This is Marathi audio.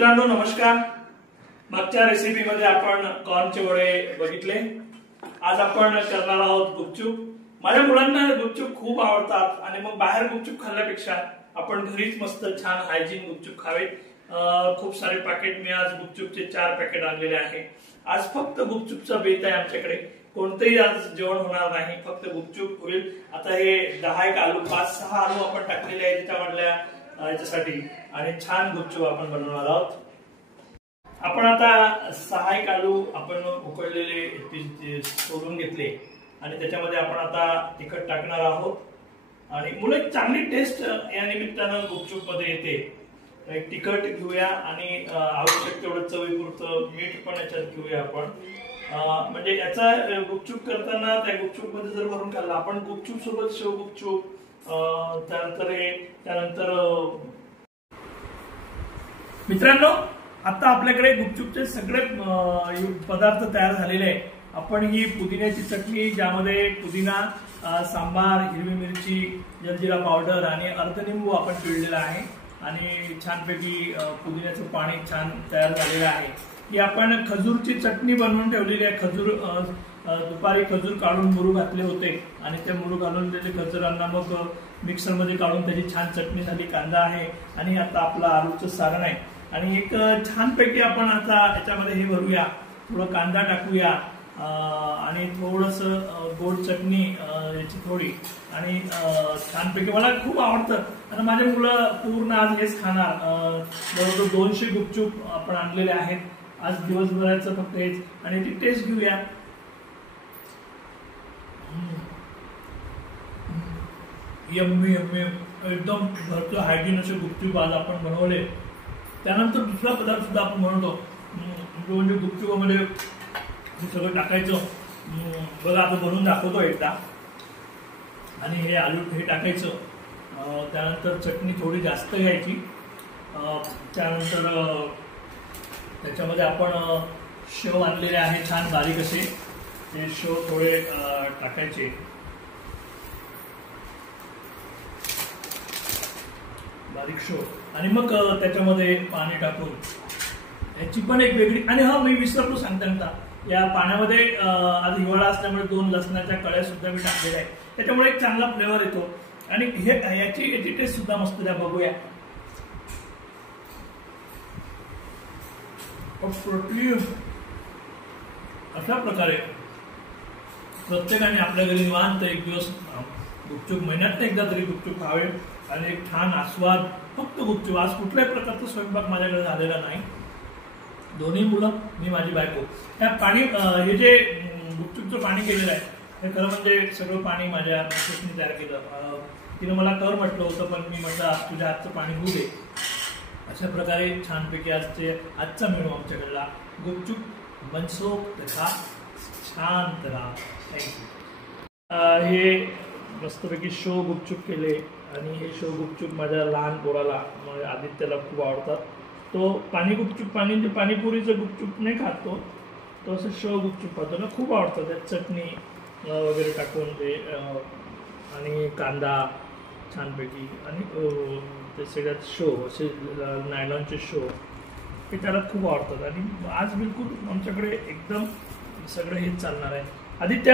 मित्रांनो नमस्कार। मागच्या रेसिपीमध्ये आपण कॉर्नचे वडे बघितले। आज आपण करणार आहोत गुपचूप। माझ्या मुलांना गुपचूप खूप आवडतात आणि मग बाहेर गुपचूप खाण्यापेक्षा आपण घरीच मस्त छान हायजीन गुपचूप खावे। खूप सारे पॅकेट मी आज गुपचूपचे 4 पॅकेट आणलेले आहे। आज फक्त गुपचूपचा बेत आहे आमच्याकडे। कोणतेही आज जेवण होणार नाही, फक्त गुपचूप होईल। आता हे 10 आलू 5-6 आलू आपण टाकलेले आहेत त्याच्यामधल्या याच्यासाठी आणि छान गुपचूप आपण बनवणार आहोत। आपण आता 6 आलू आपण उकळलेले सोडून घेतले आणि त्याच्यामध्ये आपण आता तिखट टाकणार आहोत आणि मुलं चांगली टेस्ट या निमित्तानं गुपचूप मध्ये येते। एक तिखट घेऊया आणि आवश्यक तेवढं चवीपुरतं मीठ पण याच्यात घेऊया आपण। म्हणजे याचा गुपचूप करताना त्या गुपचूप मध्ये जर भरून खाल्ला आपण गुपचूप सोबत शेव गुपचूप त्यानंतर मित्रांनो आता आपल्याकडे गुपचूपचे सगळे पदार्थ तयार झालेले आहे। आपण ही पुदिन्याची चटणी ज्यामध्ये पुदिना सांबार हिरवी मिरची जलजीरा पावडर आणि अर्धनिंबू आपण पिळलेला आहे आणि छानपैकी पुदिन्याचं पाणी छान तयार झालेलं आहे। ही आपण खजूरची चटणी बनवून ठेवलेली आहे। खजूर दुपारी खजूर काढून मुरू घातले होते आणि ते मुरू घालून त्याचे खजुरांना मग मिक्सर मध्ये काढून त्याची छान चटणी झाली। कांदा आहे आणि आता आपला आलूचं सारण आहे आणि एक छानपैकी आपण आता याच्यामध्ये हे भरूया। थोडं कांदा टाकूया आणि थोडस गोड चटणी याची थोडी आणि छानपैकी मला खूप आवडतं आणि माझे मुलं पूर्ण आज हेच खाणार। बरोबर 200 गुपचूप आपण आणलेले आहेत आज दिवसभराचं फक्त हेच आणि ती टेस्ट घेऊया। यम्मी यम्मी एकदम घरचं हायजीन असे गुपचूप आज आपण बनवले। त्यानंतर दुसरा पदार्थ सुद्धा आपण बनवतो म्हणजे गुपचूपामध्ये हे सगळं टाकायचं। बघा आता बनवून दाखवतो एकदा। आणि हे आलू हे टाकायचं, त्यानंतर चटणी थोडी जास्त घ्यायची, त्यानंतर त्याच्यामध्ये आपण शेव आणलेले आहे छान बारीक असे, ते शेव थोडे टाकायचे बारीक शेव आणि मग त्याच्यामध्ये पाणी टाकून याची पण एक वेगळी। आणि हा मी विसरलो सांगता या पाण्यामध्ये आज हिवाळा असल्यामुळे 2 लसणाच्या कळ्या सुद्धा मी टाकलेल्या आहेत, त्याच्यामुळे एक चांगला फ्लेवर येतो आणि हे याची टेस्ट सुद्धा मस्त द्या बघूया। अशा प्रकारे प्रत्येकाने आपल्या घरी निवांत एक दिवस गुपचूप महिन्यात एकदा तरी गुपचूप खावे आणि एक छान आस्वाद फक्त गुपचूप। आज कुठल्याही प्रकारचा स्वयंपाक माझ्याकडे झालेला नाही। दोन्ही मुलं मी माझी बायको त्या पाणी हे जे गुपचूपचं पाणी केलेलं आहे हे खरं म्हणजे सगळं पाणी माझ्या मिसेसनी तयार केलं। तिने मला कर म्हटलं होतं पण मी म्हटलं तुझ्या हातचं पाणी होऊ दे। अशा प्रकारे छानपैकी आजचा मेनू आमच्याकडला गुपचूप मनसोक्त तथा शांत राहा। थँक्यू। हे मस्तपैकी शो गुपचूप केले आणि हे शो गुपचूप माझ्या लहान पोराला म्हणजे आदित्यला खूप आवडतात। तो पाणी गुपचूप पाणीपुरीचं गुपचूप नाही खातो, तो असं शो गुपचूप खातो ना, खूप आवडतं। त्यात चटणी वगैरे टाकून ते आणि कांदा छानपैकी आणि ते सगळ्यात शो असे नायलॉनचे शो हे त्याला खूप आवडतात आणि आज बिलकुल आमच्याकडे एकदम सगळं हेच चालणार आहे। आदित्य